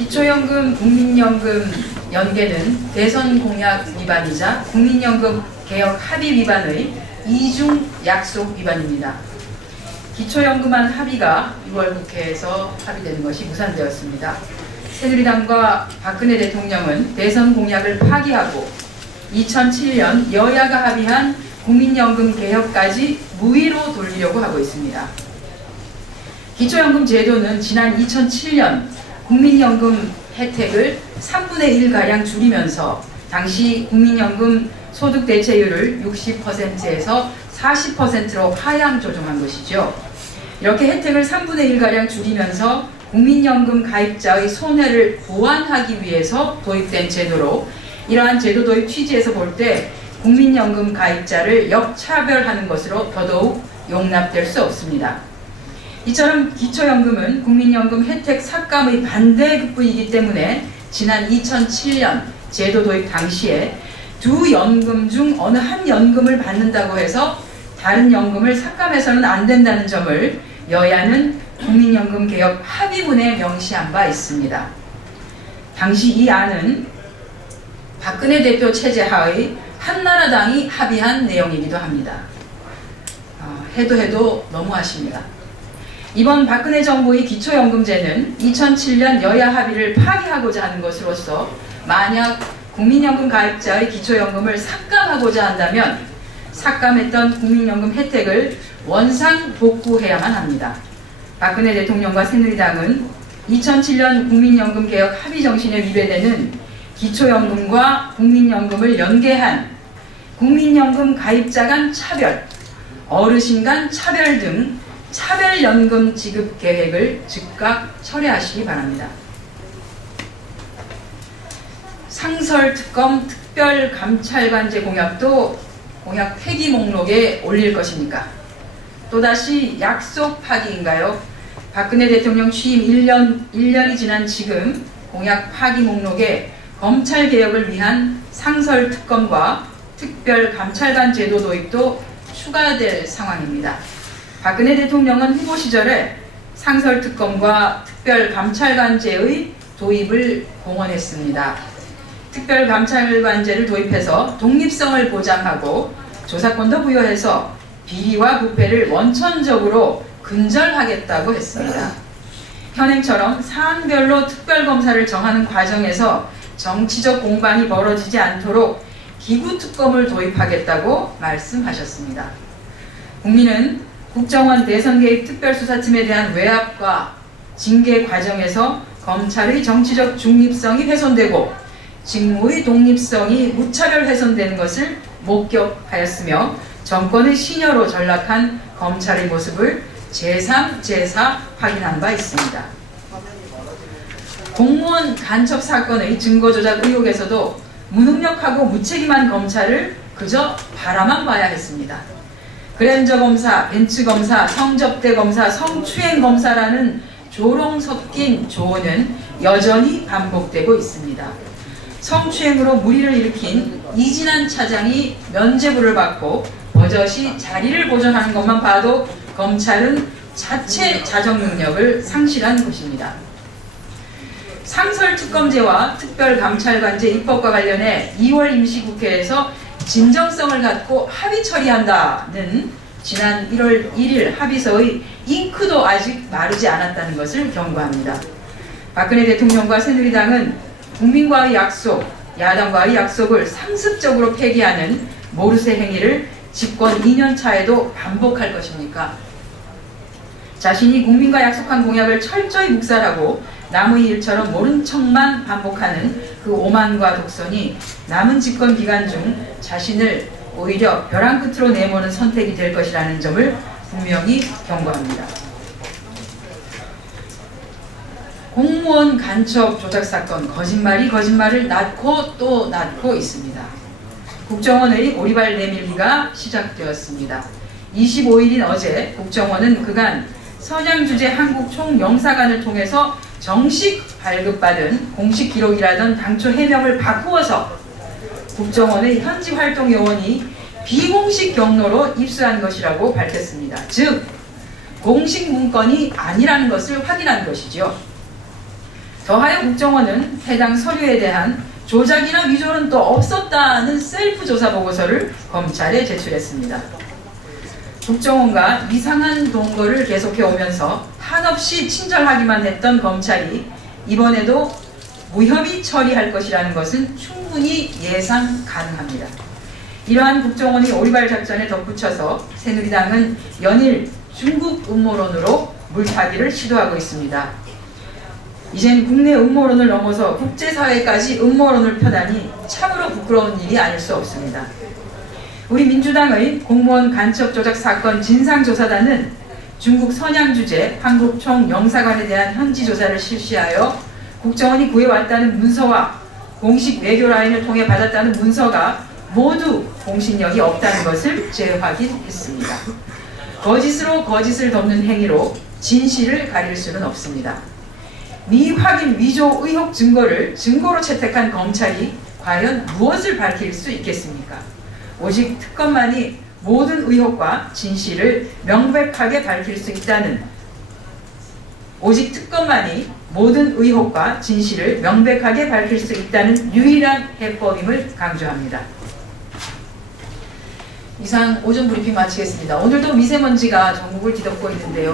기초연금, 국민연금 연계는 대선 공약 위반이자 국민연금 개혁 합의 위반의 이중 약속 위반입니다. 기초연금안 합의가 6월 국회에서 합의되는 것이 무산되었습니다. 새누리당과 박근혜 대통령은 대선 공약을 파기하고 2007년 여야가 합의한 국민연금 개혁까지 무위로 돌리려고 하고 있습니다. 기초연금 제도는 지난 2007년 국민연금 혜택을 3분의 1가량 줄이면서 당시 국민연금 소득 대체율을 60%에서 40%로 하향 조정한 것이죠. 이렇게 혜택을 3분의 1가량 줄이면서 국민연금 가입자의 손해를 보완하기 위해서 도입된 제도로, 이러한 제도 도입 취지에서 볼 때 국민연금 가입자를 역차별하는 것으로 더더욱 용납될 수 없습니다. 이처럼 기초연금은 국민연금 혜택 삭감의 반대급부이기 때문에 지난 2007년 제도 도입 당시에 두 연금 중 어느 한 연금을 받는다고 해서 다른 연금을 삭감해서는 안 된다는 점을 여야는 국민연금 개혁 합의문에 명시한 바 있습니다. 당시 이 안은 박근혜 대표 체제 하의 한나라당이 합의한 내용이기도 합니다. 해도 너무하십니다. 이번 박근혜 정부의 기초연금제는 2007년 여야 합의를 파기하고자 하는 것으로서 만약 국민연금 가입자의 기초연금을 삭감하고자 한다면 삭감했던 국민연금 혜택을 원상 복구해야만 합니다. 박근혜 대통령과 새누리당은 2007년 국민연금 개혁 합의 정신에 위배되는 기초연금과 국민연금을 연계한 국민연금 가입자 간 차별, 어르신 간 차별 등 차별연금 지급 계획을 즉각 철회하시기 바랍니다. 상설특검 특별감찰관제 공약도 공약 폐기 목록에 올릴 것입니까? 또다시 약속 파기인가요? 박근혜 대통령 취임 1년이 지난 지금 공약 파기 목록에 검찰개혁을 위한 상설특검과 특별감찰관 제도 도입도 추가될 상황입니다. 박근혜 대통령은 후보 시절에 상설특검과 특별감찰관제의 도입을 공언했습니다. 특별감찰관제를 도입해서 독립성을 보장하고 조사권도 부여해서 비리와 부패를 원천적으로 근절하겠다고 했습니다. 현행처럼 사안별로 특별검사를 정하는 과정에서 정치적 공방이 벌어지지 않도록 기구특검을 도입하겠다고 말씀하셨습니다. 국민은 국정원 대선개입 특별수사팀에 대한 외압과 징계 과정에서 검찰의 정치적 중립성이 훼손되고 직무의 독립성이 무차별 훼손되는 것을 목격하였으며 정권의 신여로 전락한 검찰의 모습을 제3, 제4 확인한 바 있습니다. 공무원 간첩 사건의 증거조작 의혹에서도 무능력하고 무책임한 검찰을 그저 바라만 봐야 했습니다. 그랜저 검사, 벤츠 검사, 성접대 검사, 성추행 검사라는 조롱 섞인 조언은 여전히 반복되고 있습니다. 성추행으로 물의를 일으킨 이진한 차장이 면죄부를 받고 버젓이 자리를 보존하는 것만 봐도 검찰은 자체 자정 능력을 상실한 것입니다. 상설특검제와 특별감찰관제 입법과 관련해 2월 임시국회에서 진정성을 갖고 합의 처리한다는 지난 1월 1일 합의서의 잉크도 아직 마르지 않았다는 것을 경고합니다. 박근혜 대통령과 새누리당은 국민과의 약속, 야당과의 약속을 상습적으로 폐기하는 모르쇠 행위를 집권 2년 차에도 반복할 것입니까? 자신이 국민과 약속한 공약을 철저히 묵살하고 남의 일처럼 모른 척만 반복하는 그 오만과 독선이 남은 집권 기간 중 자신을 오히려 벼랑 끝으로 내모는 선택이 될 것이라는 점을 분명히 경고합니다. 공무원 간첩 조작 사건, 거짓말이 거짓말을 낳고 또 낳고 있습니다. 국정원의 오리발 내밀기가 시작되었습니다. 25일인 어제 국정원은 그간 선양주재 한국 총영사관을 통해서 정식 발급받은 공식 기록이라던 당초 해명을 바꾸어서 국정원의 현지 활동 요원이 비공식 경로로 입수한 것이라고 밝혔습니다. 즉 공식 문건이 아니라는 것을 확인한 것이죠. 더하여 국정원은 해당 서류에 대한 조작이나 위조는 또 없었다는 셀프 조사 보고서를 검찰에 제출했습니다. 국정원과 이상한 동거를 계속해 오면서 한없이 친절하기만 했던 검찰이 이번에도 무혐의 처리할 것이라는 것은 충분히 예상 가능합니다. 이러한 국정원의 오리발 작전에 덧붙여서 새누리당은 연일 중국 음모론으로 물타기를 시도하고 있습니다. 이젠 국내 음모론을 넘어서 국제사회까지 음모론을 펴다니 참으로 부끄러운 일이 아닐 수 없습니다. 우리 민주당의 공무원 간첩 조작 사건 진상조사단은 중국 선양 주재 한국총 영사관에 대한 현지 조사를 실시하여 국정원이 구해왔다는 문서와 공식 외교 라인을 통해 받았다는 문서가 모두 공신력이 없다는 것을 재확인했습니다. 거짓으로 거짓을 덮는 행위로 진실을 가릴 수는 없습니다. 미확인 위조 의혹 증거를 증거로 채택한 검찰이 과연 무엇을 밝힐 수 있겠습니까? 오직 특검만이 모든 의혹과 진실을 명백하게 밝힐 수 있다는 오직 특검만이 모든 의혹과 진실을 명백하게 밝힐 수 있다는 유일한 해법임을 강조합니다. 이상 오전 브리핑 마치겠습니다. 오늘도 미세먼지가 전국을 뒤덮고 있는데요.